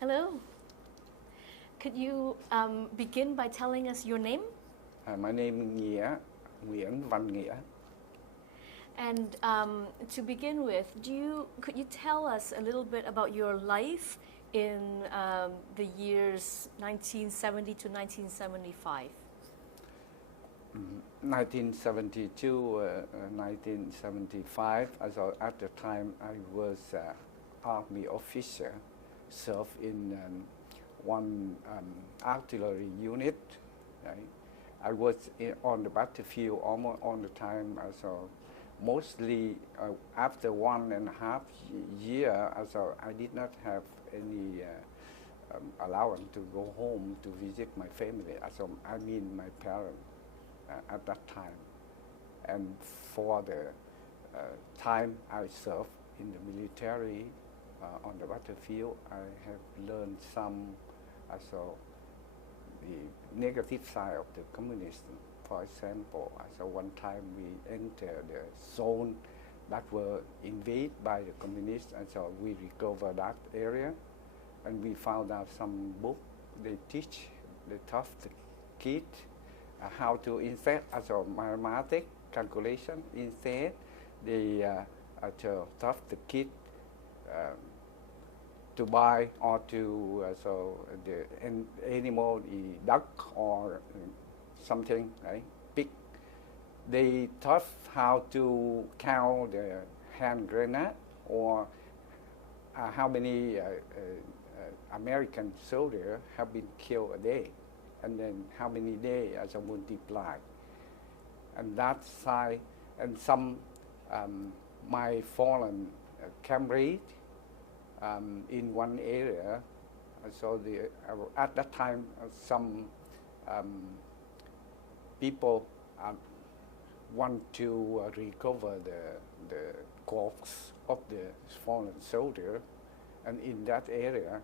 Hello. Could you begin by telling us your name? My name is Nguyen Van Nghia. And to begin with, could you tell us a little bit about your life in the years 1970 to 1975? 1972, 1975. Also at the time, I was army officer, served in one artillery unit. Right? I was on the battlefield almost all the time. Also, mostly after 1.5 years, also I did not have any allowance to go home to visit my family. Also, I mean my parents at that time. And for the time I served in the military on the battlefield, I have learned some also the negative side of the communism. For example, so one time we entered the zone that were invaded by the communists, and so we recovered that area, and we found out some book they taught the kid how to instead also mathematics calculation. Instead they taught the kid to buy or to the animal, the duck or something, right? Pig. They taught how to count the hand grenade or how many American soldiers have been killed a day, and then how many days as a multiply. And that side, and some my fallen comrade in one area. So at that time, some people want to recover the corpse of the fallen soldier, and in that area,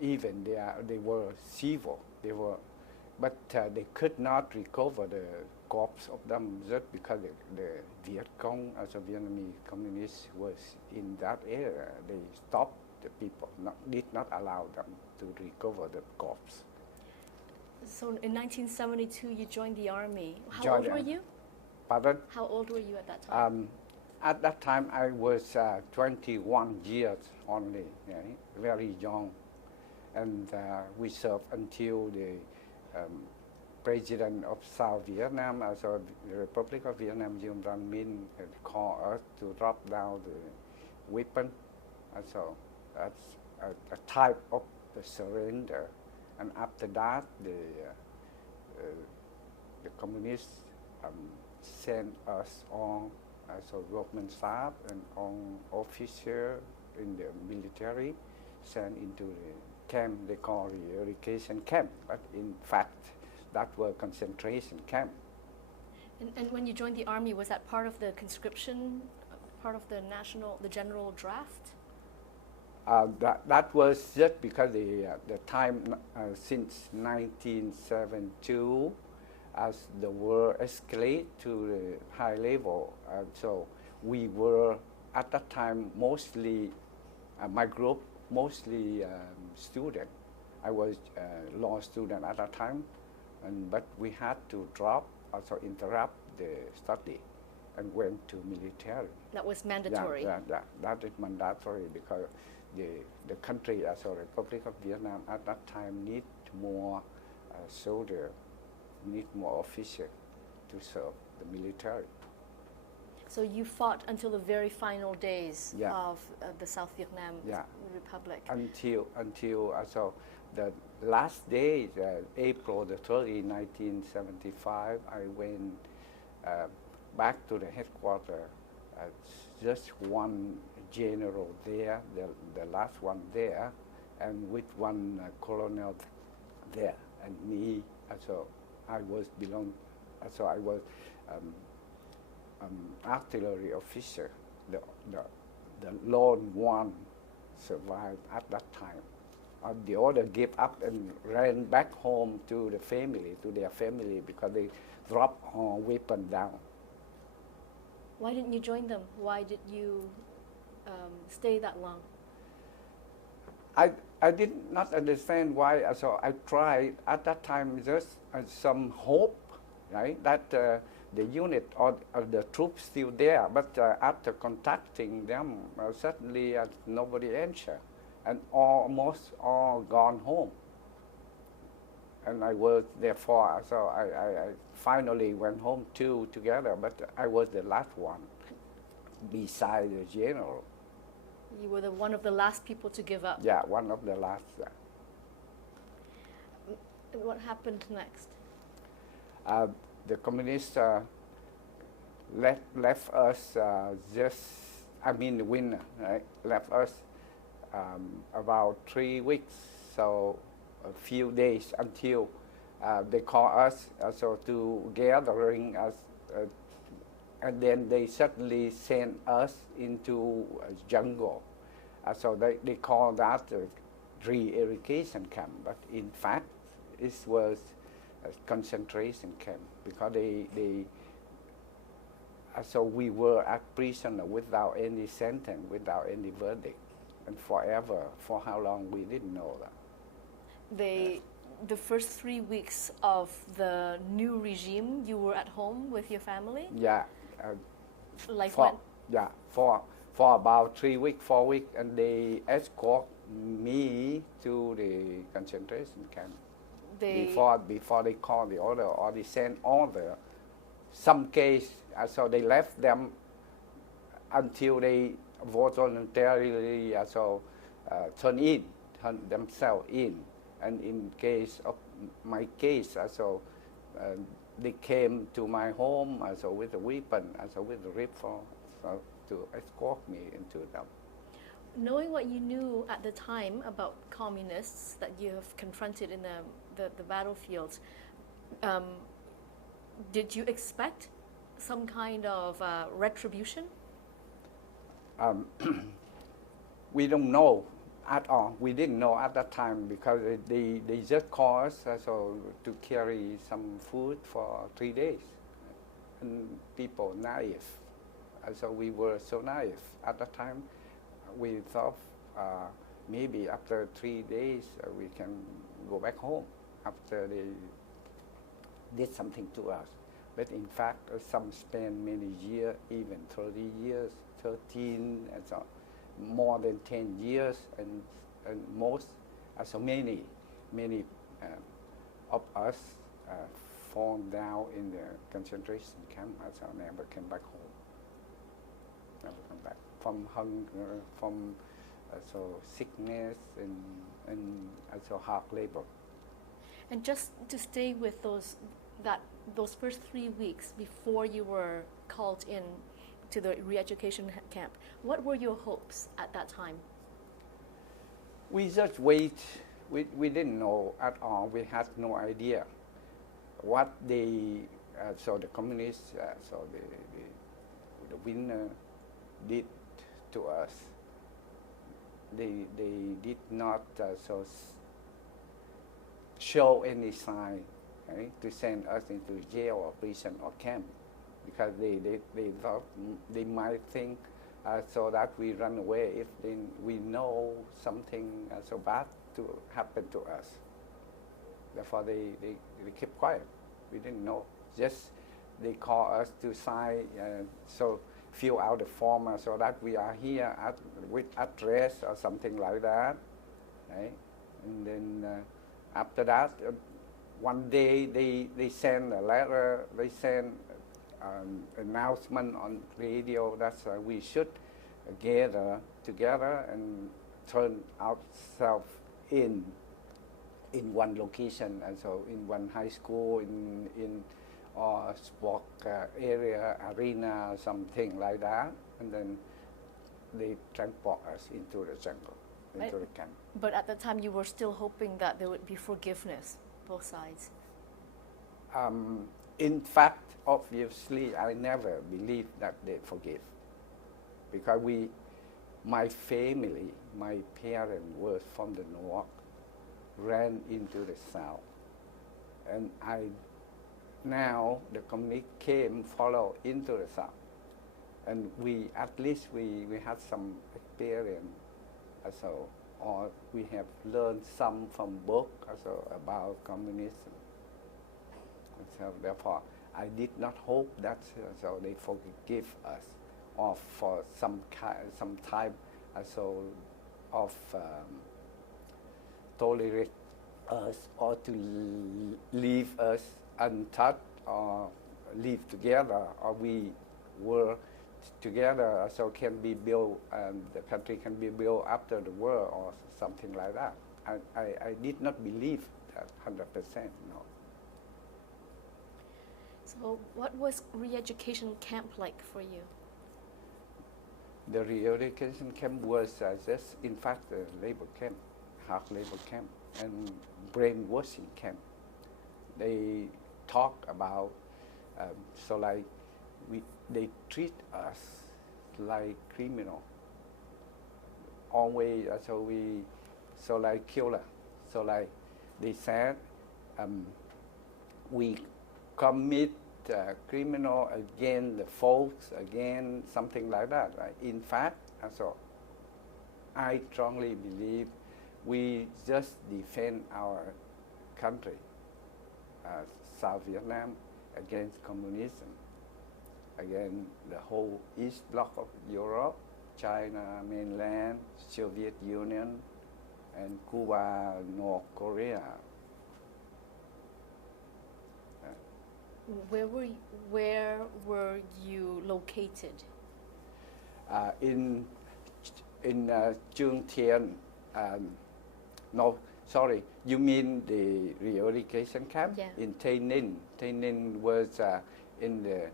even they were civil. But they could not recover the corpse of them just because the Viet Cong, as a Vietnamese communists, was in that area. They stopped the people, did not allow them to recover the corpse. So in 1972, you joined the army. How old were you? Pardon? How old were you at that time? At that time, I was 21 years only, right? Very young. And we served until the President of South Vietnam, also the Republic of Vietnam, Nguyen Van Nghia, called us to drop down the weapon. So that's a type of the surrender. And after that, the communists sent us on as a government staff and on officer in the military, sent into the camp they call the education camp, but in fact that were concentration camp. And when you joined the army, was that part of the conscription, part of the general draft? That was just because the time since 1972, as the war escalated to the high level, so we were at that time mostly my group mostly student. I was a law student at that time, but we had to drop, also interrupt the study, and went to military. That was mandatory. That is mandatory because the country, as a Republic of Vietnam at that time, need more soldiers, need more officers to serve the military. So you fought until the very final days of the South Vietnam Republic. Until so the last day, April the 30th, 1975, I went back to the headquarters. Just one general there, the last one there, and with one colonel there, and me. So I was artillery officer, the lone one survived at that time. The other gave up and ran back home to their family, because they dropped weapon down. Why didn't you join them? Why did you stay that long? I did not understand why. So I tried at that time just some hope, right, that the unit or the troops still there. But after contacting them, suddenly nobody answered, and almost all gone home. And I was therefore, so I finally went home too together. But I was the last one, beside the general. You were one of the last people to give up. Yeah, one of the last. And what happened next? The communists left us the winner, right? Left us about 3 weeks, so a few days until they call us to gathering us, and then they suddenly sent us into a jungle. So they call that a re-education camp, but in fact it was a concentration camp, because so we were at prison without any sentence, without any verdict, and forever. For how long, we didn't know that. The first 3 weeks of the new regime, you were at home with your family? Yeah. Like for, when? Yeah, for about 3 weeks, 4 weeks, and they escort me to the concentration camp. Before they call the order, or they send order. Some case, so they left them until they voluntarily turn themselves in. And in case of my case, they came to my home with a weapon, with a rifle, to escort me into them. Knowing what you knew at the time about communists that you have confronted in the battlefields, did you expect some kind of retribution? We don't know at all. We didn't know at that time, because they just called us to carry some food for 3 days. And people naive. So we were so naive at that time. We thought maybe after 3 days we can go back home after they did something to us. But in fact, some spent many years, even 30 years, 13, and so more than 10 years, and most, many of us fall down in the concentration camp, never came back home. Never come back from hunger, from sickness, and hard labor. And just to stay with those first 3 weeks before you were called in to the re-education camp, what were your hopes at that time? We just wait. We didn't know at all. We had no idea what the communists, the winner, did to us. They did not show any sign, right, to send us into jail or prison or camp, because they thought they might think so that we run away if we know something so bad to happen to us. Therefore, they kept quiet. We didn't know. Just they call us to sign, fill out the form so that we are here with address or something like that, right? And then after that, one day they send a letter. They send announcement on radio that we should gather together and turn ourselves in one location, and so in one high school, in or sport area, arena, something like that, and then they transport us into the jungle, into the camp. But at the time, you were still hoping that there would be forgiveness, both sides. In fact, obviously, I never believed that they forgive, because my family, my parents were from the north, ran into the south, and now the communist came, follow into the south, and at least we had some experience or we have learned some from book also about communism. And so therefore, I did not hope that so they forgive us, or for some type also of tolerate us, or to leave us untouched, or live together, or we were together, so can be built, and the country can be built after the war, or something like that. I did not believe that 100%, no. So what was re-education camp like for you? The re-education camp was just, in fact, a labor camp, hard labor camp, and brainwashing camp. They talk about, so like, they treat us like criminal. Always, so like killer. So like they said, we commit criminal against the folks, again, something like that. Right? In fact, so I strongly believe we just defend our country, South Vietnam, against communism, against the whole East Bloc of Europe, China, mainland, Soviet Union, and Cuba, North Korea. Where were you located? In Trung Thien, no, sorry, you mean the re-education camp? Yeah. In Tây Ninh. Tây Ninh was in the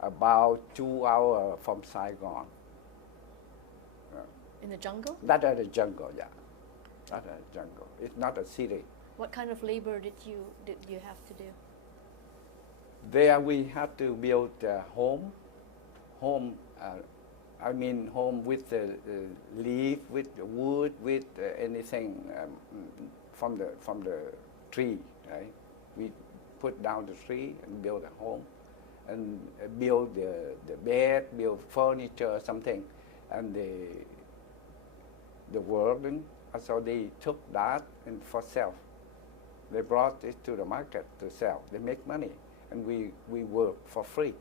about 2 hours from Saigon. In the jungle? That is the jungle, yeah. That is the jungle. It's not a city. What kind of labor did you have to do? There we had to build a home. I mean home with the leaf, with the wood, with anything from the tree, right? We put down the tree and build a home, and build the bed, build furniture, something, and the workmen, so they took that and for sale. They brought it to the market to sell. They make money, and we work for free.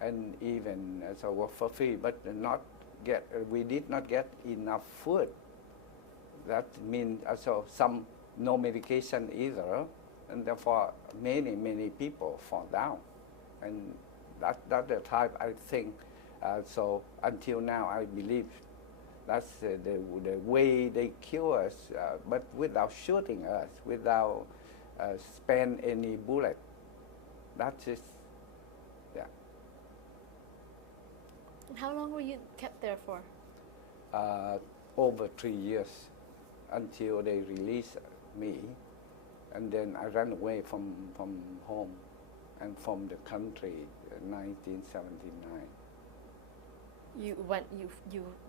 And even so work for free, but we did not get enough food. That means also no medication either, and therefore many people fall down. And that's the type, I think, so until now I believe that's the way they kill us, but without shooting us, without spend any bullet. That is, yeah. How long were you kept there for? Over 3 years, until they released me, and then I ran away from home and from the country in 1979.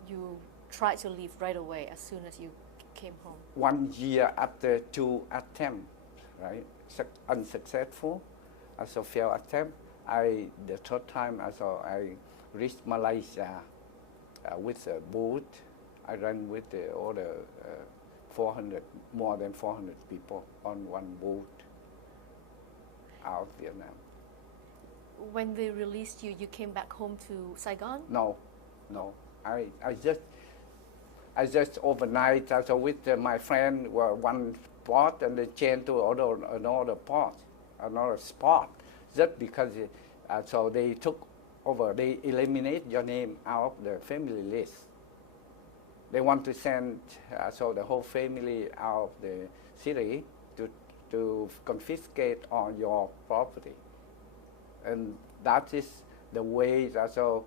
You tried to leave right away as soon as you came home. 1 year after 2 attempts, right? Unsuccessful, also failed attempt. The third time, also I reached Malaysia with a boat. I ran with the other 400, more than 400 people on one boat out of Vietnam. When they released you, you came back home to Saigon? No. I just overnight, also with my friend, one spot, and they changed to another spot, just because so they took over. They eliminate your name out of the family list. They want to send so the whole family out of the city to confiscate all your property, and that is the way that so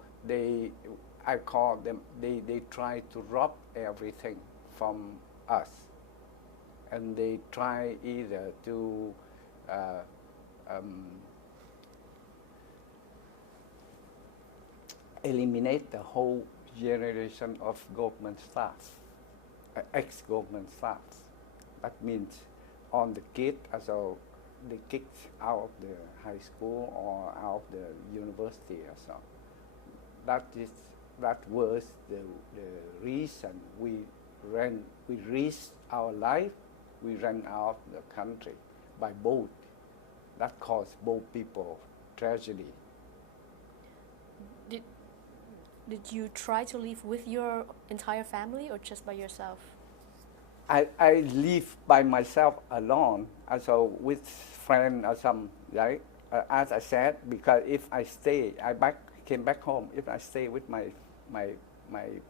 I call them, they try to rob everything from us, and they try either to eliminate the whole generation of government staff, ex-government staff. That means on the kid, also they kicked out of the high school or out of the university or so. That is that was the reason we risked our life. We ran out the country by boat. That caused both people tragedy. Did you try to leave with your entire family or just by yourself? I live by myself alone, also with friends or some, right? As I said, because if I stay, came back home. If I stay with my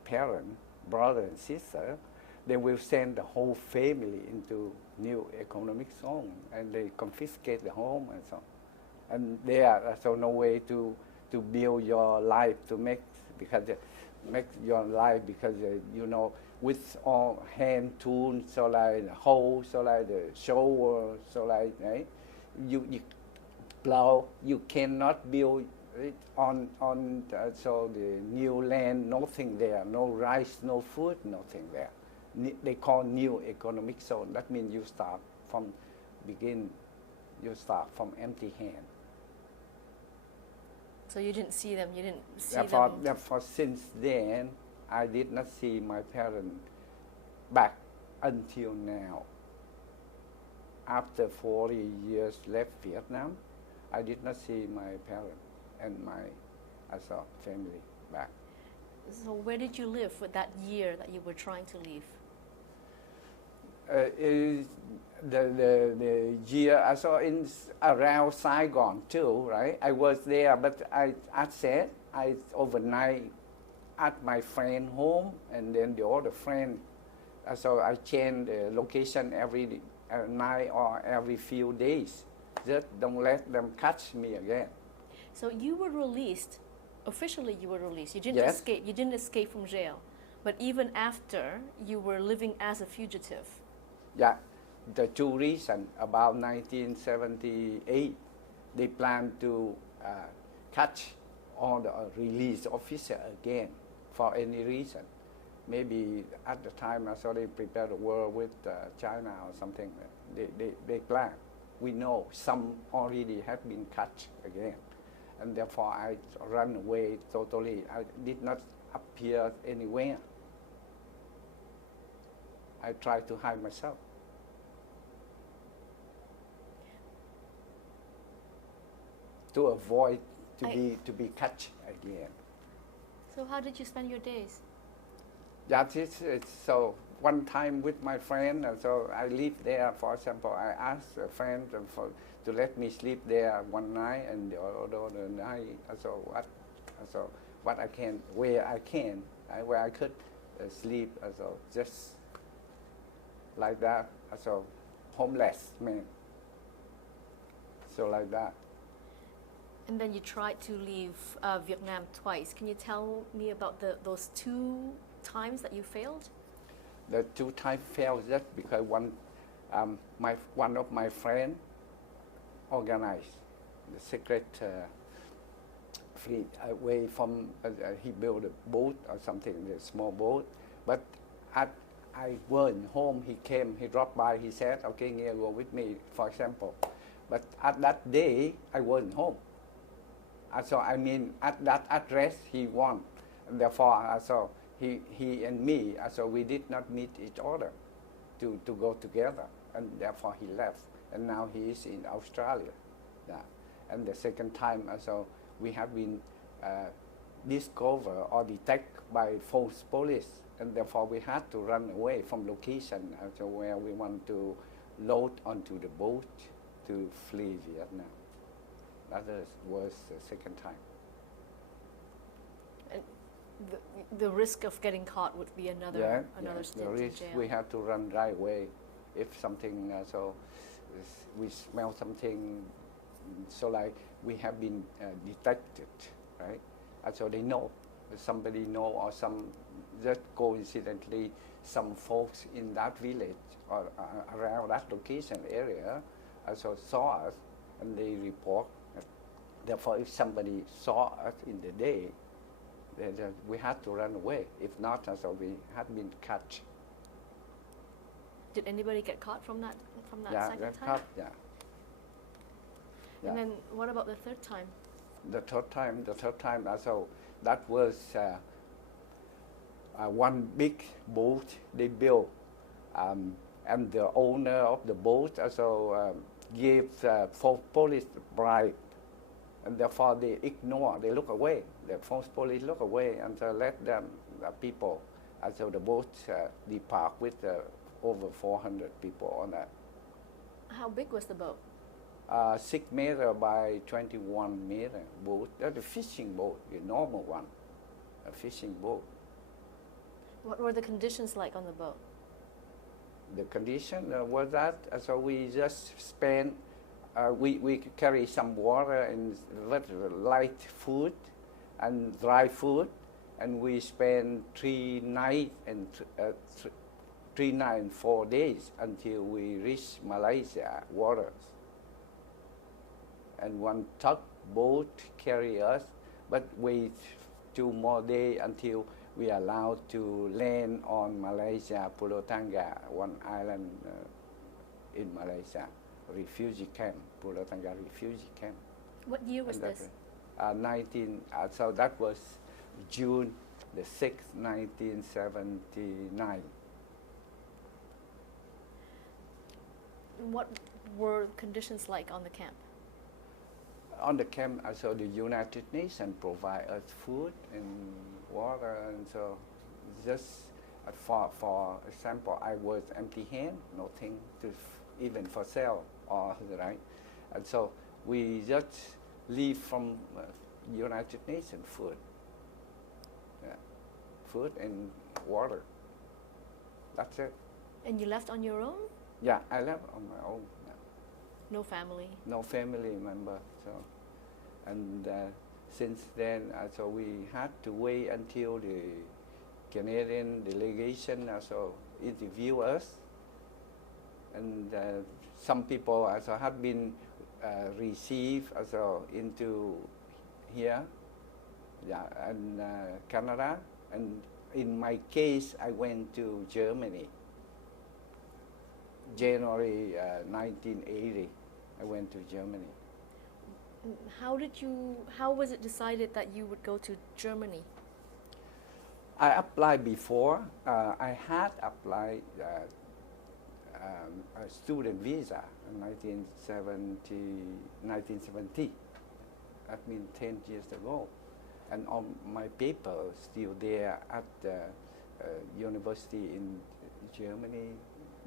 parents, brother and sister, they will send the whole family into new economic zone, and they confiscate the home and so on. And there are so no way to build your life to make your life because you know, with all hand tools, so like the hoe, so like the shower, so like, right? You plow, you cannot build it on so the new land, nothing there, no rice, no food, nothing there. They call new economic zone. That means you start from you start from empty hand. So you didn't see them, you didn't see Therefore, since then, I did not see my parents back until now. After 40 years left Vietnam, I did not see my parents and my family back. So where did you live for that year that you were trying to leave? The year I saw in around Saigon too, right? I was there, but I said I overnight at my friend home, and then the other friend. So I change the location every night or every few days. Just don't let them catch me again. So you were released. Officially, you were released. You didn't escape. You didn't escape from jail. But even after, you were living as a fugitive. Yeah, the two reasons about 1978, they planned to catch all the release officer again for any reason. Maybe at the time I saw they prepared a war with China or something. They planned. We know some already have been catch again, and therefore I ran away totally. I did not appear anywhere. I tried to hide myself. To avoid to be catch again. So how did you spend your days? That is so. One time with my friend, so I live there. For example, I asked a friend to let me sleep there one night, and the other night, what I can, where I can, where I could sleep, just like that, homeless man. So like that. And then you tried to leave Vietnam twice. Can you tell me about those two times that you failed? The two times failed just because one of my friends organized the secret fleet away from. He built a boat or something, a small boat. But I wasn't home. He came. He dropped by. He said, "Okay, Nghia, go with me," for example. But at that day, I wasn't home. So I mean, at that address he won, and therefore he and me, we did not meet each other to go together, and therefore he left, and now he is in Australia. Yeah. And the second time, we have been discovered or detected by false police, and therefore we had to run away from location where we want to load onto the boat to flee Vietnam. That was the second time. And the risk of getting caught would be another stint in jail. We have to run right away. If something, we smell something, so like we have been detected, right? So they know, somebody know, or some, just coincidentally, some folks in that village or around that location area saw us, and they report. Therefore, if somebody saw us in the day, we had to run away. If not, we had been caught. Did anybody get caught from that second time? Caught, yeah. And then what about the third time? The third time, that was one big boat they built, and the owner of the boat also gave false police bribe, and therefore they ignore, they look away. The false police look away and so let them, the people, and so the boat depart with over 400 people on that. How big was the boat? 6 meter by 21 meter boat. That's a fishing boat, the normal one, a fishing boat. What were the conditions like on the boat? The condition was that so we just spent, we carry some water and light food and dry food, and we spent 3 nights and 3 nights and 4 days until we reach Malaysia waters. And one tugboat carry us, but wait 2 more days until we are allowed to land on Malaysia, Pulau Tangga, one island in Malaysia, refugee camp, Pulau Tangga refugee camp. What year was this? So that was June the 6th, 1979. What were conditions like on the camp? On the camp, so the United Nations provide us food and water, and so just for example, I was empty hand, nothing to even for sale, or right, and so we just live from United Nations food, food and water. That's it. And you left on your own? Yeah, I left on my own. Yeah. No family? No family member. So, and since then, so we had to wait until the Canadian delegation also interview us, and some people also have been received also into here, yeah, and Canada, and in my case, I went to Germany. January 1980, I went to Germany. How was it decided that you would go to Germany? I applied before. I had applied a student visa in 1970. That means 10 years ago. And all my papers still there at the university in Germany.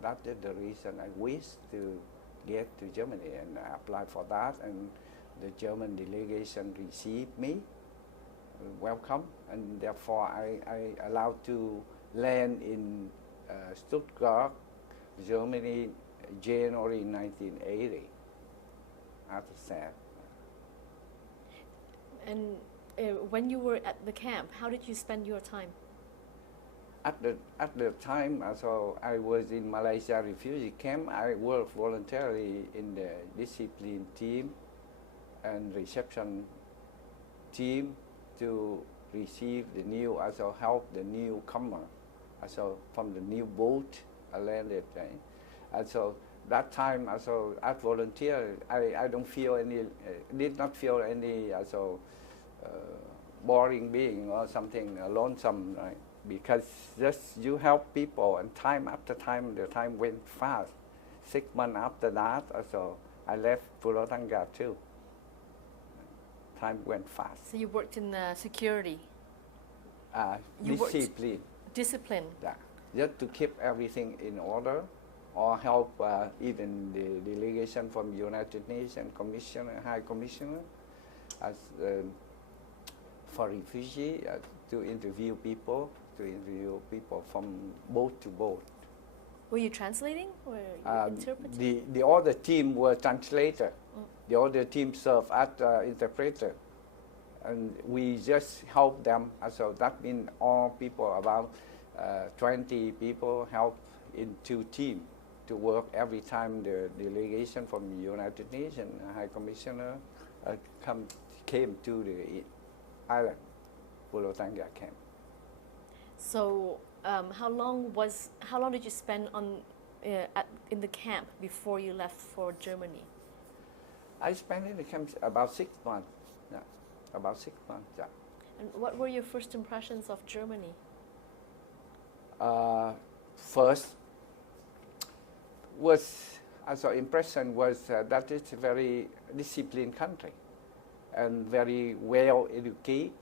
That is the reason I wish to get to Germany, and I applied for that, and the German delegation received me, welcome, and therefore I allowed to land in Stuttgart, Germany, January 1980, after that. And when you were at the camp, how did you spend your time? At the time, so I was in Malaysia refugee camp. I worked voluntarily in the discipline team and reception team to receive the new, also help the newcomer, also from the new boat I landed. Right? And so that time, also as volunteer, I don't feel any, did not feel any, also boring being or something lonesome, right? Because just you help people, and time after time, the time went fast. 6 months after that, also I left Pulau Tangga too. Time went fast. So you worked in security? Discipline. Discipline? Yeah. Just to keep everything in order, or help even the delegation from United Nations Commissioner, High Commissioner, as for refugee, to interview people from boat to boat. Were you translating or interpreting? The other team were translator. The other team served as interpreter, and we just help them. So that means all people, about 20 people, help in 2 teams to work every time the delegation from the United Nations High Commissioner came to the island, Pulau Tangga camp. So how long did you spend in the camp before you left for Germany? I spent in the camp about 6 months. Yeah, about 6 months. Yeah. And what were your first impressions of Germany? First was also impression was that it's a very disciplined country and very well educated,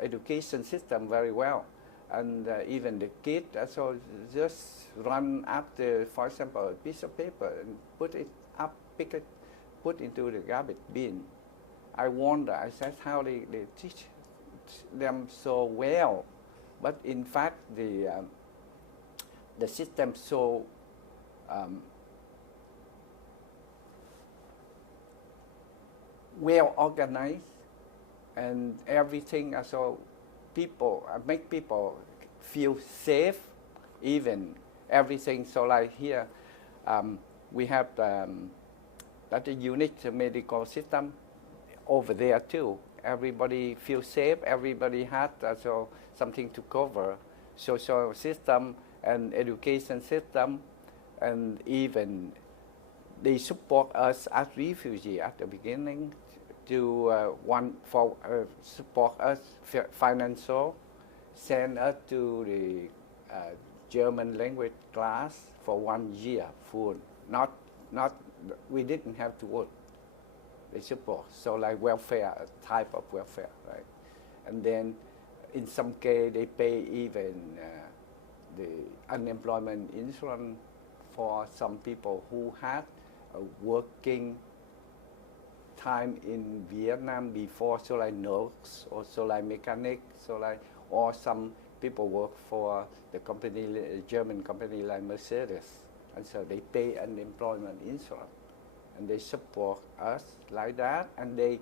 education system very well, and even the kid also just run after, for example, a piece of paper and put it up, pick it, put into the garbage bin. I wonder, I said, how they teach them so well, but in fact the system so well organized, and everything also people make people feel safe, even everything. So like here we have that a unique medical system over there too. Everybody feels safe, everybody has also something to cover, social system and education system, and even they support us as refugees at the beginning to support us financial, send us to the German language class for 1 year full. Not we didn't have to work. They support, so like welfare, a type of welfare, right? And then in some case they pay even the unemployment insurance for some people who had a working time in Vietnam before, so like nurse or so like mechanic, so like, or some people work for the company, German company like Mercedes, and so they pay unemployment insurance, and they support us like that, and they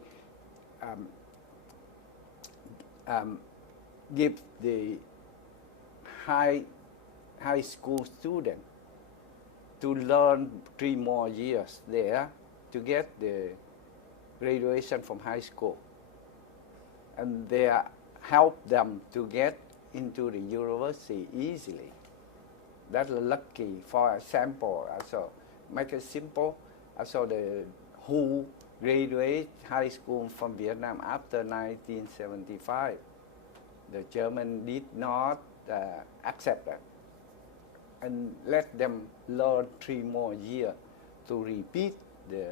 give the high school student to learn 3 more years there to get the graduation from high school, and they help them to get into the university easily. That's lucky. For example, also make it simple. Also the who graduate high school from Vietnam after 1975, the German did not accept that and let them learn 3 more years to repeat the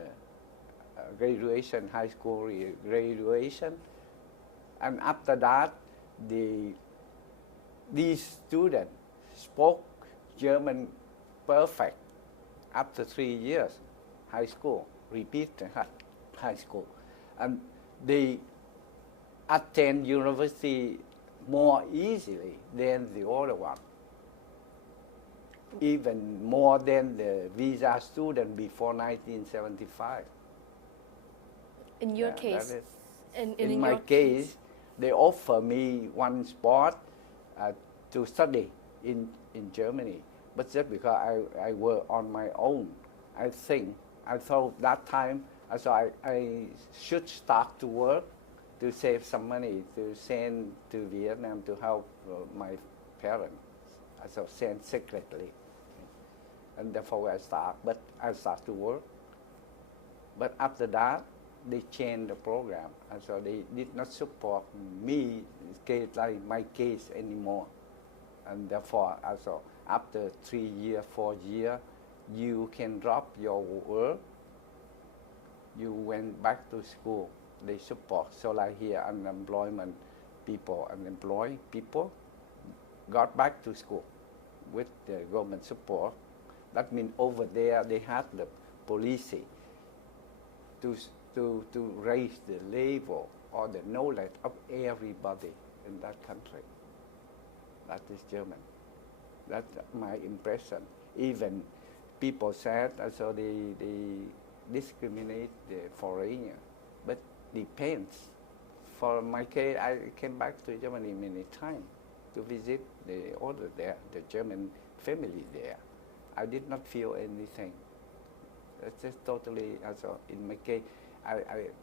graduation, high school graduation, and after that, these students spoke German perfect after 3 years, high school, repeat high school, and they attend university more easily than the other one, even more than the visa student before 1975. In your case, in my case, they offer me one spot to study in Germany, but just because I work on my own, I thought that time, so I should start to work to save some money to send to Vietnam to help my parents, so send secretly, and therefore I start to work, but after that, they changed the program, and so they did not support me, case like my case anymore, and therefore also after 3 years, 4 years, you can drop your work. You went back to school. They support. So like here, unemployed people got back to school with the government support. That means over there they had the policy to raise the level or the knowledge of everybody in that country. That is German. That's my impression. Even people said also they discriminate the foreigner, but depends. For my case, I came back to Germany many times to visit the other there, the German family there. I did not feel anything. It's just totally also in my case.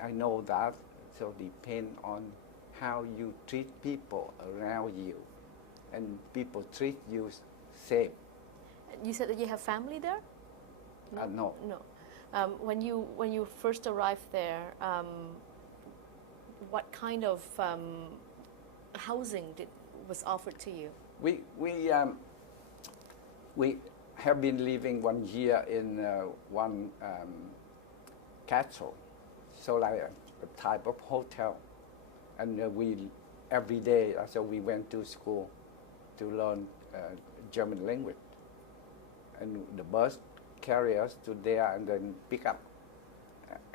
I know that, so depend on how you treat people around you, and people treat you same. You said that you have family there? No. No. When you first arrived there, what kind of housing was offered to you? We We have been living 1 year in one castle, so like a type of hotel, and we every day. So we went to school to learn German language, and the bus carry us to there and then pick up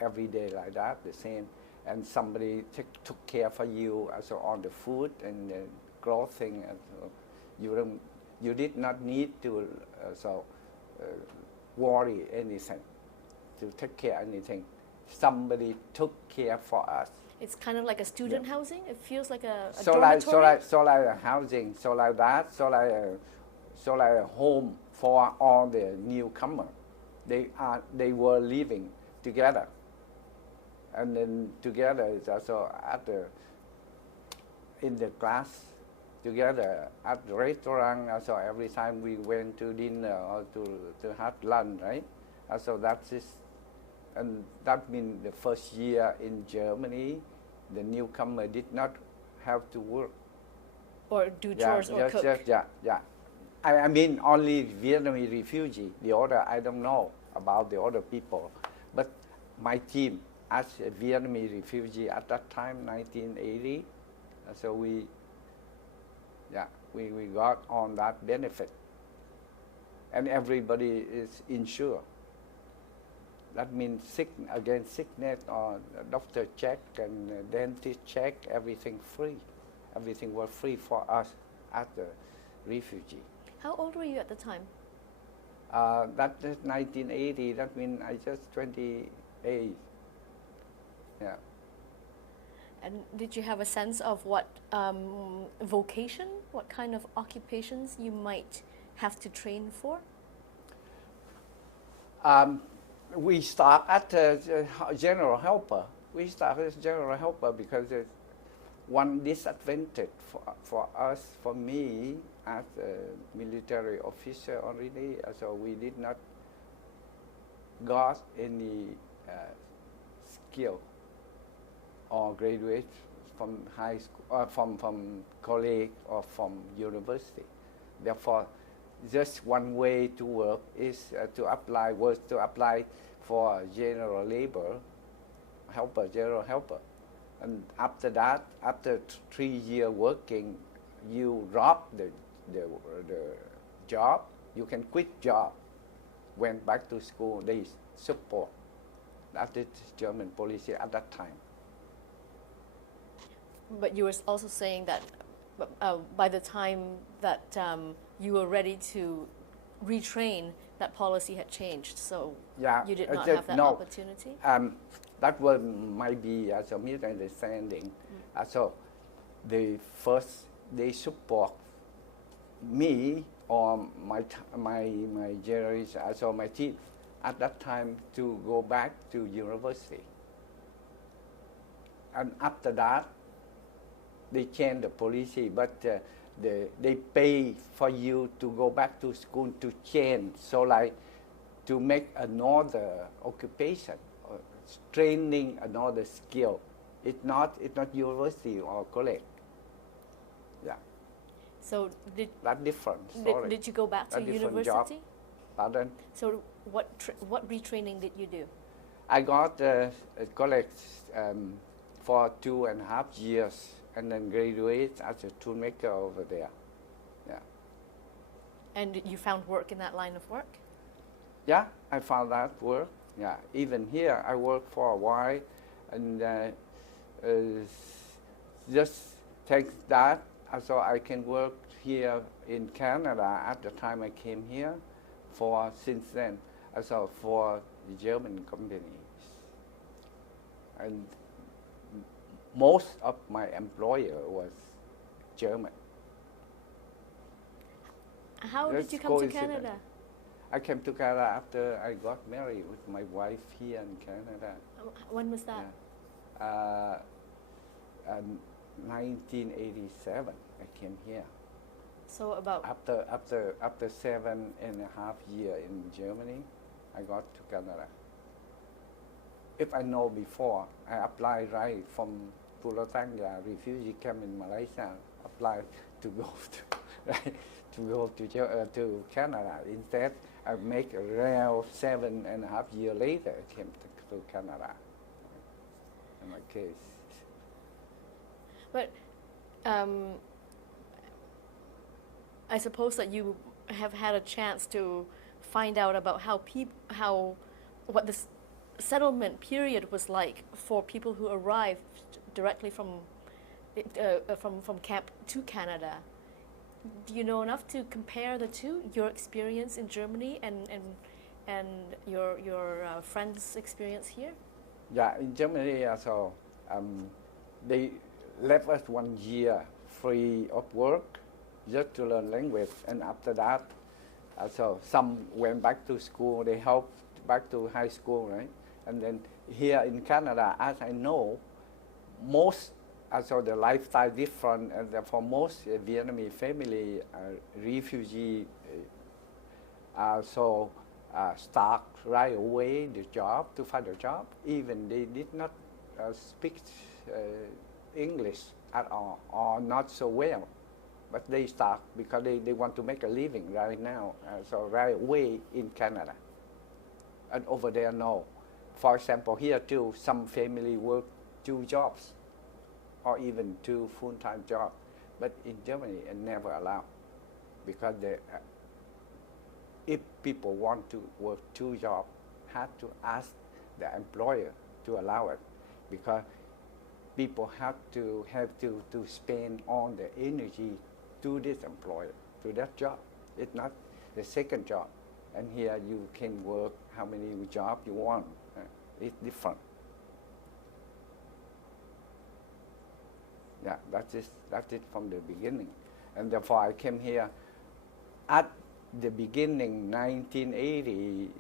every day like that, the same. And somebody took care for you also on the food and clothing, and so you did not need to worry anything, to take care anything. Somebody took care for us. It's kind of like a student housing. It feels like a So dormitory. like a housing, so like that, so like a home for all the newcomer. They were living together, and then together is also in the class, together at the restaurant. Also every time we went to dinner or to have lunch, right? So that's it. And that means the first year in Germany, the newcomer did not have to work. Or do chores or cook. Yeah. I mean only Vietnamese refugee. The other, I don't know about the other people. But my team, as a Vietnamese refugee at that time, 1980, so we got on that benefit. And everybody is insured. That means sickness or doctor check and dentist check, everything free. Everything was free for us as a refugee. How old were you at the time? That is 1980. That means I just 28. Yeah. And did you have a sense of what vocation, what kind of occupations you might have to train for? We start at general helper. We start as general helper because one disadvantage for us, for me, as a military officer already, so we did not got any skill or graduate from high school, or from college or from university. Therefore, just one way to work is to apply for general labor helper, general helper. And after that, after 3 years working, you drop the job, you can quit job, went back to school, they support. That is German policy at that time. But you were also saying that by the time that you were ready to retrain, that policy had changed, so you did not have that opportunity? That might be as a misunderstanding. So they support me or my generation, also my team, at that time to go back to university. And after that, they changed the policy, but they pay for you to go back to school to change, so like to make another occupation, training another skill. It's not university or college. Yeah. So that different. Did you go back to university? Job. Pardon? So what retraining did you do? I got a college for 2.5 years, and then graduate as a toolmaker over there. Yeah. And you found work in that line of work? Yeah, I found that work. Yeah, even here I worked for a while, and just take that, so I can work here in Canada at the time I came here, since then, also for the German companies. And most of my employer was German. How did you come to Canada? I came to Canada after I got married with my wife here in Canada. When was that? Yeah. 1987, I came here. So about after 7.5 years in Germany, I got to Canada. If I know before, I applied from Pulau Thangya refugee camp in Malaysia, applied to go right, to go to Canada. Instead, I make around 7.5 years later, I came to Canada. In my case. But I suppose that you have had a chance to find out about what the settlement period was like for people who arrived directly from camp to Canada. Do you know enough to compare the two, your experience in Germany and your friend's experience here? Yeah, in Germany also, they left us 1 year free of work just to learn language, and after that, also some went back to school. They helped back to high school, right? And then here in Canada, as I know, most also the lifestyle different, and for most Vietnamese family, refugee also start right away the job to find a job. Even they did not speak English at all or not so well, but they start because they want to make a living right now. So right away in Canada, and over there no. For example, here too, some family work 2 jobs or even 2 full-time jobs, but in Germany it never allowed, because if people want to work 2 jobs, have to ask the employer to allow it, because people have to spend all the energy to this employer, to that job. It's not the second job. And here you can work how many jobs you want. It's different. Yeah, that's it from the beginning. And therefore I came here at the beginning, 1980,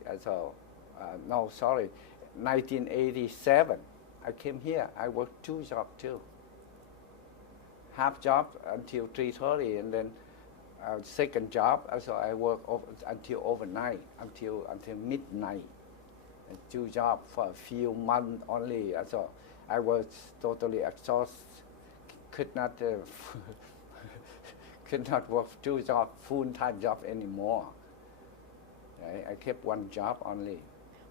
1987. I came here, I worked 2 jobs too. Half job until 3:30, and then second job, so I work until overnight, until midnight. And 2 jobs for a few months only. So I was totally exhausted, could not could not work 2 jobs, full-time job anymore. I kept 1 job only.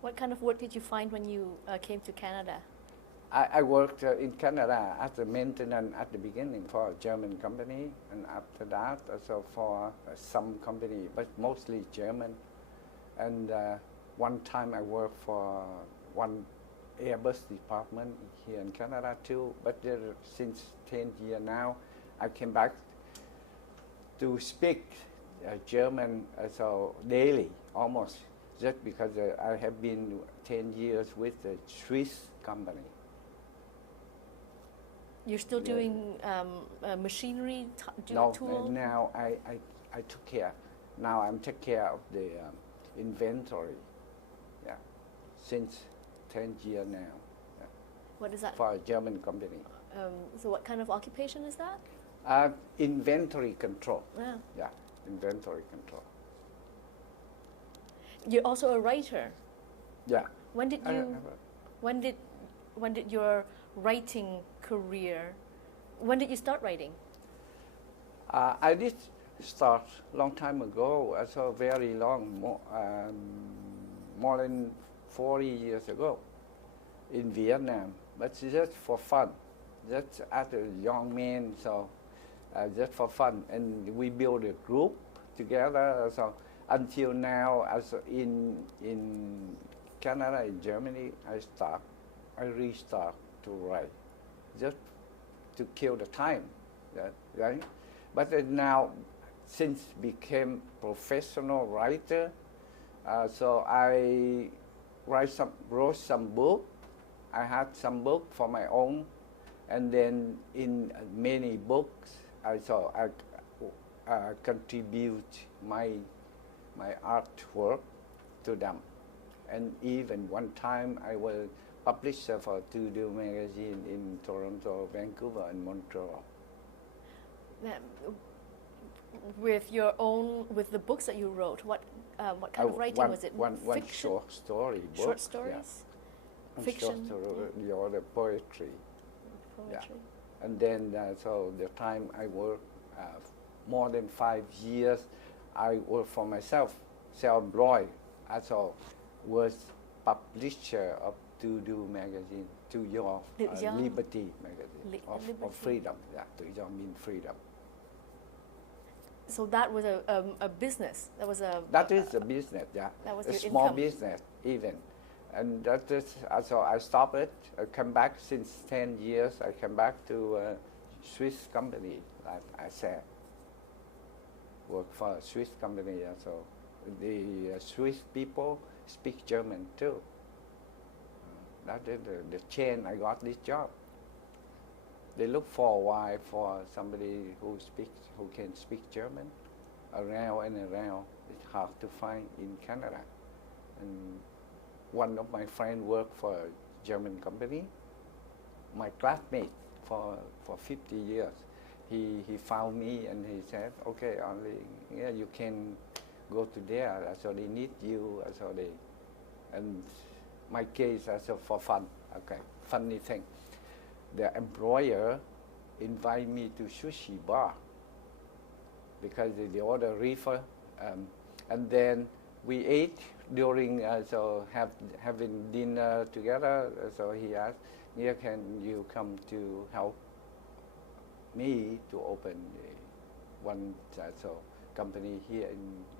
What kind of work did you find when you came to Canada? I worked in Canada as a maintenance at the beginning for a German company, and after that also for some company, but mostly German. And one time I worked for one Airbus department here in Canada too, but since 10 years now, I came back to speak German daily, almost, just because I have been 10 years with a Swiss company. You're still doing machinery, tools? No, now I took care. Now I'm take care of the inventory. Yeah, since 10 years now. Yeah. What is that? For a German company. So what kind of occupation is that? Inventory control. Yeah. Yeah, inventory control. You're also a writer. Yeah. When did your writing career, when did you start writing? I did start long time ago, so very long, more than 40 years ago in Vietnam, but just for fun, just as a young man, so just for fun. And we built a group together, so until now, as in Canada, in Germany, I restart to write, just to kill the time, right? But now, since became professional writer, so I wrote some book. I had some book for my own, and then in many books, I contribute my artwork to them. And even one time I was publisher for 2 magazine in Toronto, Vancouver, and Montreal. With the books that you wrote, what kind of writing was it? One short story book. Short stories? Yeah. Fiction? Or the poetry. Yeah. And then, so the time I work more than 5 years, I work for myself, self-employed. Also, was publisher of To Do magazine, To Your Tự do. Liberty magazine of Liberty. freedom. Yeah, Tự Do means freedom. So that was a business. That was a. That is a business. Yeah, That was a your small income. business even, and that is also I stopped it. I come back since 10 years. I come back to a Swiss company, like I said. Work for a Swiss company. So the Swiss people speak German too. That is the chain I got this job. They look for a while for somebody who can speak German around and around. It's hard to find in Canada. And one of my friends worked for a German company. My classmate for 50 years. He found me and he said, okay, only yeah, you can go to there. So they need you. So they, and my case also for fun. Okay, funny thing. The employer invite me to sushi bar because they order reefer, and then we ate during having dinner together. So he asked, "Yeah, can you come to help me to open one company here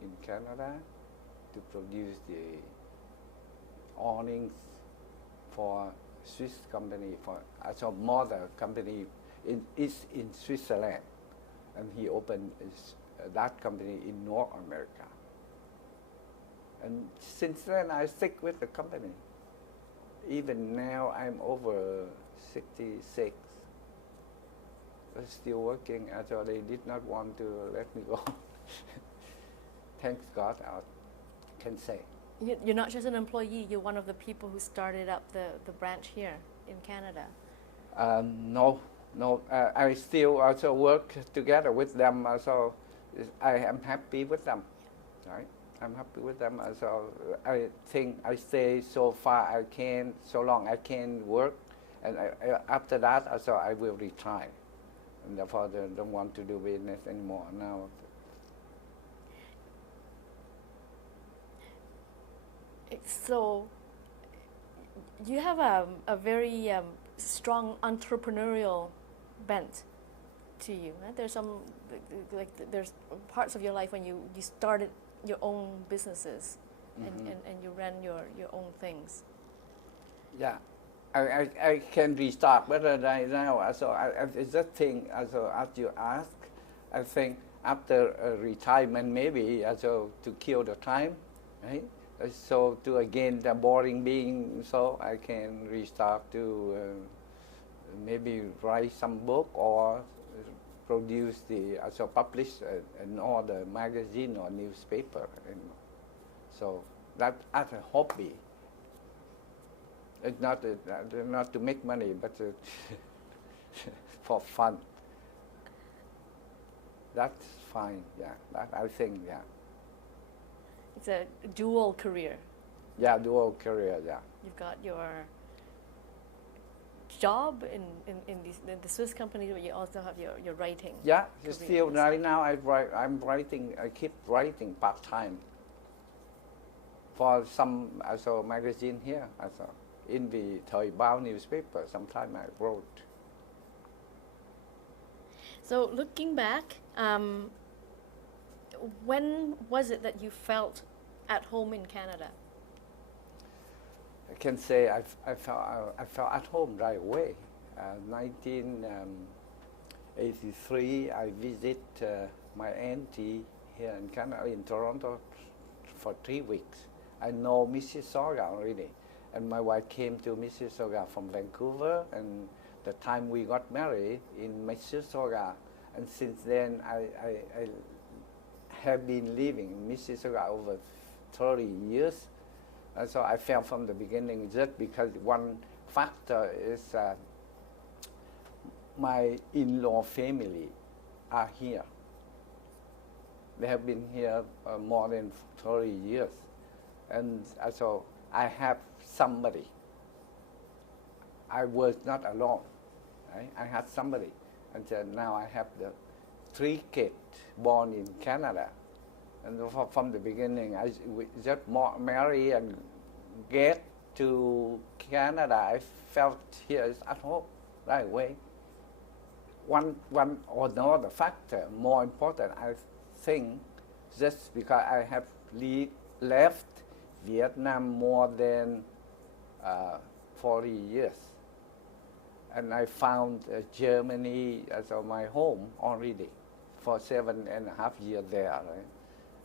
in Canada to produce the awnings for Swiss company, for mother company is in Switzerland, and he opened that company in North America. And since then I stick with the company. Even now I'm over 66. I'm still working, so they did not want to let me go. Thanks God, I can say. You're not just an employee, you're one of the people who started up the branch here in Canada. No, I still also work together with them, so I am happy with them, right? I'm happy with them, so I think I stay so far I can, so long I can work, and after that also I will retire, and therefore I don't want to do business anymore now. So you have a very strong entrepreneurial bent to you. Right? There's some there's parts of your life when you started your own businesses, Mm-hmm. and you ran your own things. Yeah, I can restart better right now. So I just think, as you ask, I think after retirement maybe also to kill the time, right? So to again the boring being, so I can restart to maybe write some book or produce publish another magazine or newspaper. So that as a hobby. It's not to make money, but for fun. That's fine. Yeah, that I think. Yeah. It's a dual career. Yeah, dual career. Yeah. You've got your job in the Swiss company, but you also have your writing. Yeah, career. still right now I'm writing. I keep writing part time for some magazine here. In the Thời Báo newspaper, sometime I wrote. So looking back, when was it that you felt at home in Canada? I can say I felt at home right away. 1983, I visit my auntie here in Canada, in Toronto, for 3 weeks. I know Mississauga already, and my wife came to Mississauga from Vancouver, and the time we got married in Mississauga, and since then I have been living in Mississauga over 30 years. And so I felt from the beginning, just because one factor is my in-law family are here. They have been here more than 30 years. And so I have somebody. I was not alone. Right? I had somebody. And now I have the 3 kids born in Canada. And from the beginning, we just marry and get to Canada. I felt here is at home right away. One or another factor more important, I think, just because I have left Vietnam more than 40 years. And I found Germany as my home already for 7.5 years there. Right?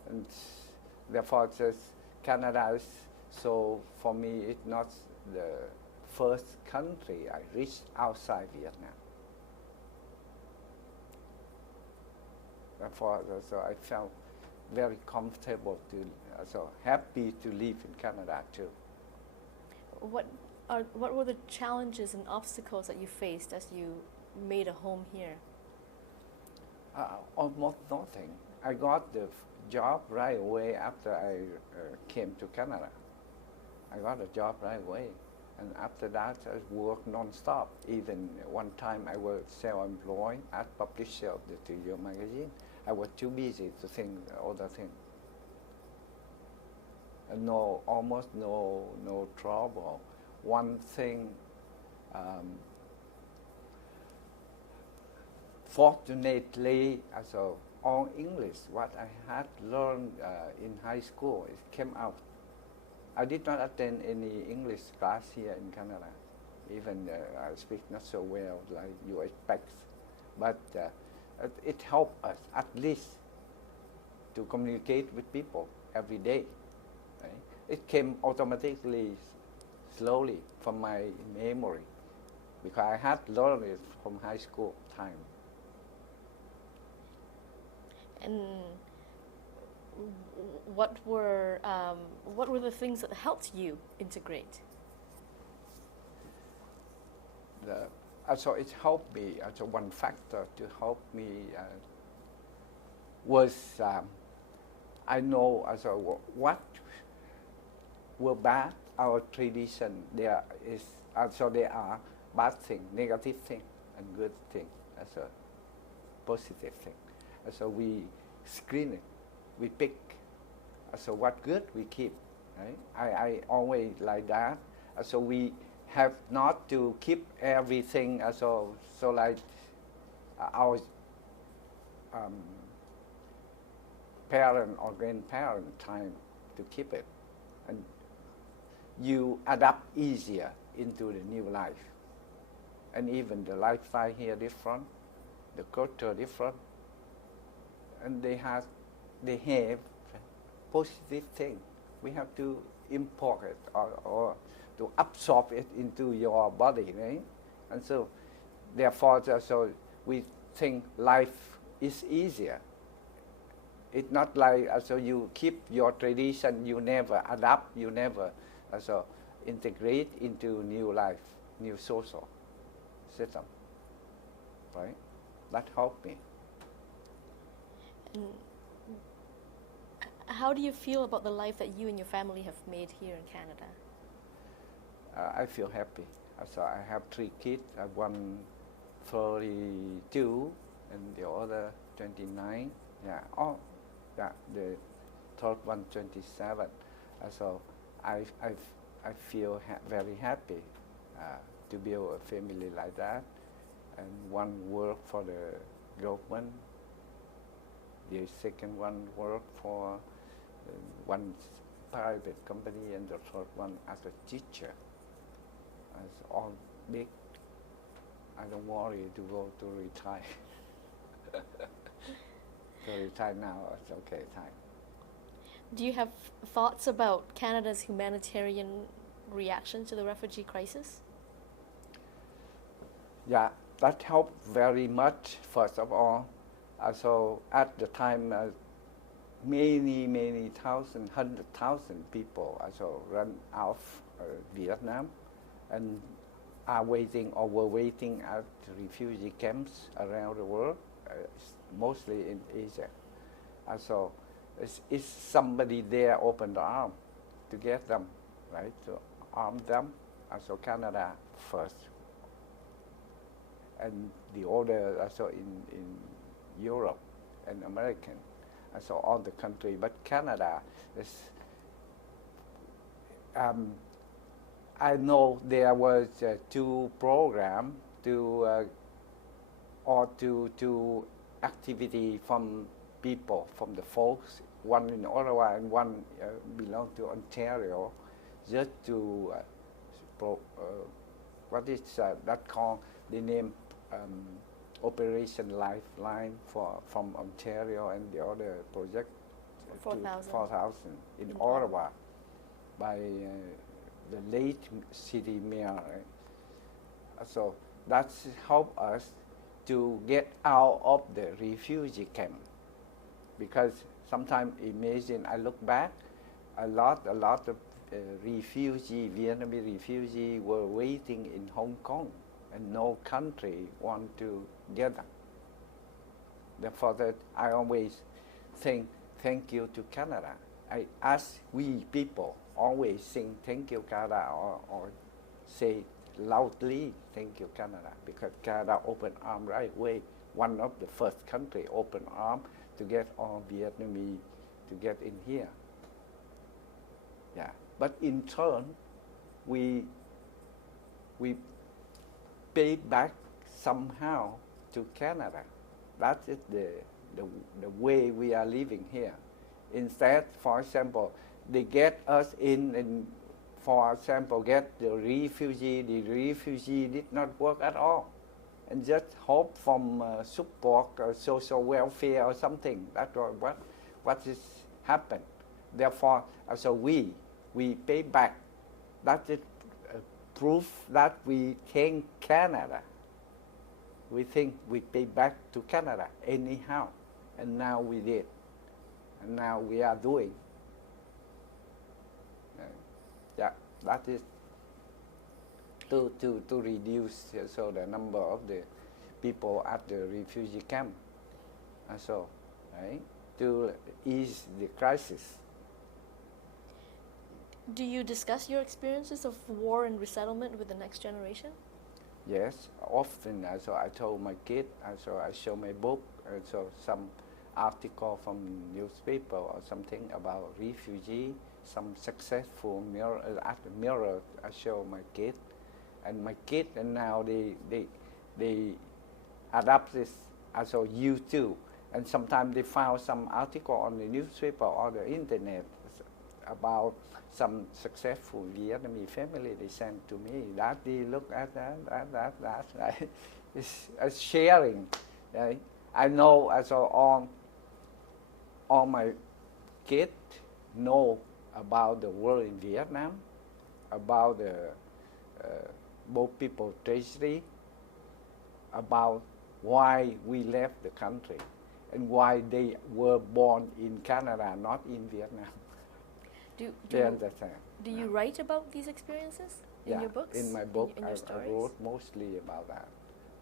And therefore, just Canada is, so for me, it's not the first country I reached outside Vietnam. Therefore, so I felt very comfortable so happy to live in Canada too. What were the challenges and obstacles that you faced as you made a home here? Almost nothing. I got the job right away after I came to Canada. I got a job right away. And after that, I worked non-stop. Even one time I was self-employed as publisher of the studio magazine. I was too busy to think other things. And almost no trouble. One thing, fortunately, also all English, what I had learned in high school, it came out. I did not attend any English class here in Canada. Even I speak not so well like you expect. But it helped us at least to communicate with people every day. Right? It came automatically, slowly from my memory, because I had learned it from high school time. And what were the things that helped you integrate? So it helped me. Also, one factor to help me was I know also what were bad. Our tradition there are bad thing, negative thing, and good thing as a positive thing. So we screen it, we pick. So what good we keep. Right? I always like that. So we have not to keep everything. So like our parent or grandparent time to keep it, and you adapt easier into the new life. And even the lifestyle here different, the culture different, and they have positive thing. We have to import it or to absorb it into your body, right? And so therefore, so we think life is easier. It's not like so you keep your tradition, you never adapt, you never so integrate into new life, new social system, right? That helped me. And how do you feel about the life that you and your family have made here in Canada? I feel happy. So I have 3 kids, one 32 and the other 29. Yeah, the third one 27. So I feel very happy to build a family like that. And one work for the government. The second one work for one private company, and the third one as a teacher. It's all big. I don't worry to go to retire. To retire now, it's okay time. Do you have thoughts about Canada's humanitarian reaction to the refugee crisis? Yeah, that helped very much, first of all. So at the time, many thousand, 100,000 people run out of Vietnam and are waiting or were waiting at refugee camps around the world, mostly in Asia. So is somebody there open the arm to get them, right? To arm them. So Canada first. And the order in Europe and American, and so all the country. But Canada is, I know there was two program to to activity from people, from the folks, one in Ottawa and one belong to Ontario, just to what is that called, the name, Operation Lifeline from Ontario, and the other project 4,000 in Ottawa by the late city mayor. Right? So that's helped us to get out of the refugee camp, because sometimes imagine, I look back, a lot of Vietnamese refugee were waiting in Hong Kong, and no country want to get them. Therefore, that I always think thank you to Canada. We people always sing thank you Canada, or say loudly thank you Canada, because Canada opened arm right away, one of the first country open arm to get all Vietnamese to get in here. Yeah, but in turn we pay back somehow to Canada. That is the way we are living here. Instead, for example, they get us in, and for example, get the refugee did not work at all, and just hope from support or social welfare or something. That's what is happened. Therefore, so we pay back. That is proof that we thank Canada. We think we pay back to Canada anyhow, and now we did, and now we are doing. Yeah, that is to reduce so the number of the people at the refugee camp, so right, to ease the crisis. Do you discuss your experiences of war and resettlement with the next generation? Yes, often. So I told my kid, so I show my book, so some article from newspaper or something about refugee, some successful mirror, at the mirror I show my kid, and my kid, and now they adapt this, also you too, and sometimes they found some article on the newspaper or the internet about some successful Vietnamese family. They send to me that they look at that right? It's sharing. Right? I know also all my kids know about the war in Vietnam, about the both people tragedy, about why we left the country, and why they were born in Canada, not in Vietnam. Do you write about these experiences in your books? In my book, in I wrote mostly about that,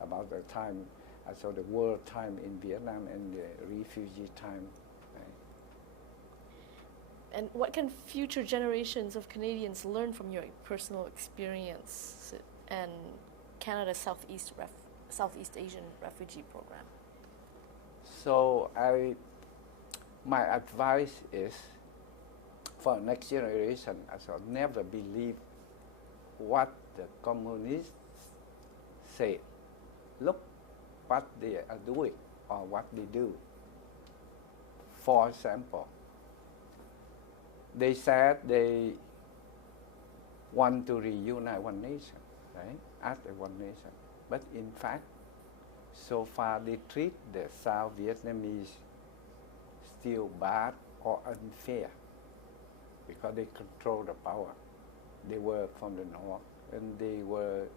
about the time, also the war time in Vietnam and the refugee time. Right? And what can future generations of Canadians learn from your personal experience and Canada's Southeast Asian refugee program? So my advice is, for next generation, I shall never believe what the communists say. Look what they are doing or what they do. For example, they said they want to reunite one nation, right? As a one nation. But in fact, so far they treat the South Vietnamese still bad or unfair, because they control the power. They were from the north, and they were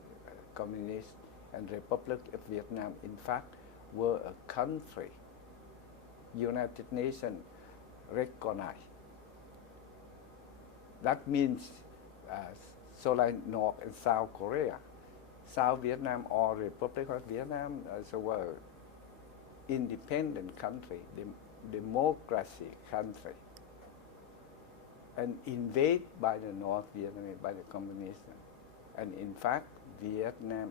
communist, and Republic of Vietnam, in fact, were a country United Nations recognized. That means, so like North and South Korea, South Vietnam or Republic of Vietnam were independent country, democracy country, and invaded by the North Vietnamese, by the communists. And in fact,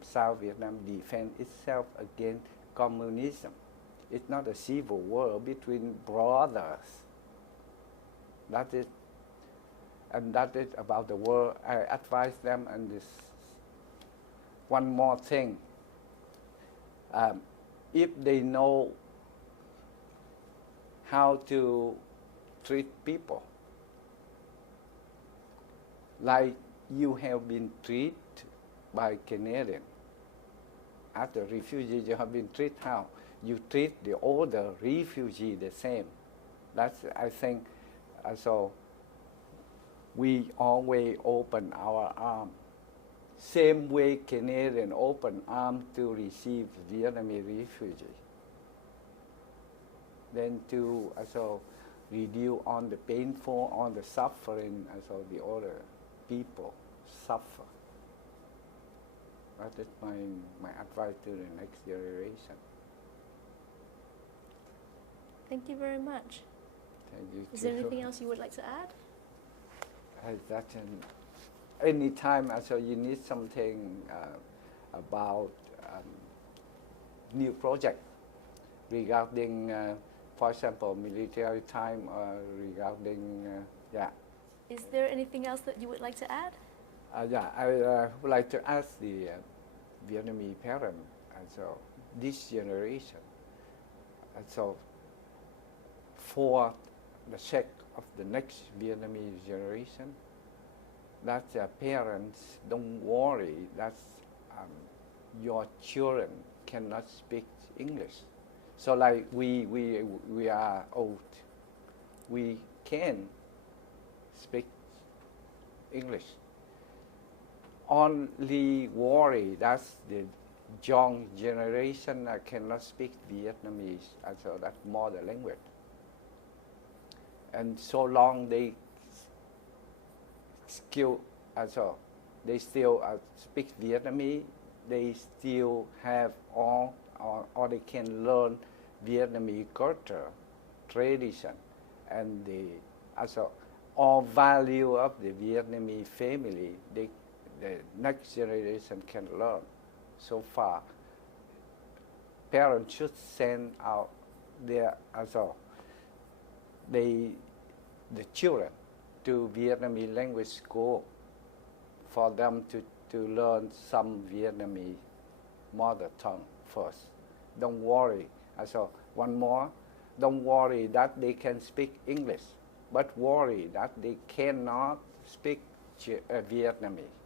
South Vietnam defends itself against communism. It's not a civil war between brothers. That is, and that is about the war. I advise them, and this one more thing. If they know how to treat people, like you have been treated by Canadian. As a refugee, you have been treated how? You treat the older refugee the same. That's, I think, so we always open our arms. Same way Canadian open arms to receive Vietnamese refugees. Then to also reduce on the painful, on the suffering, also the other people suffer. That is my advice to the next generation. Thank you very much. Thank you. Is there anything else you would like to add? Anytime also you need something about new project regarding, for example, military time or regarding, yeah. Is there anything else that you would like to add? Yeah, I would like to ask the Vietnamese parents, so this generation, so for the sake of the next Vietnamese generation, that parents don't worry that your children cannot speak English. So like we are old, we can speak English. Only worry that the young generation cannot speak Vietnamese, so that's mother language. And so long they skill, also they still speak Vietnamese, they still have all, or they can learn Vietnamese culture, tradition, and the also all value of the Vietnamese family. The next generation can learn. So far, parents should send out their also the children to Vietnamese language school for them to learn some Vietnamese mother tongue first. Don't worry. Also, one more, don't worry that they can speak English, but worry that they cannot speak Vietnamese.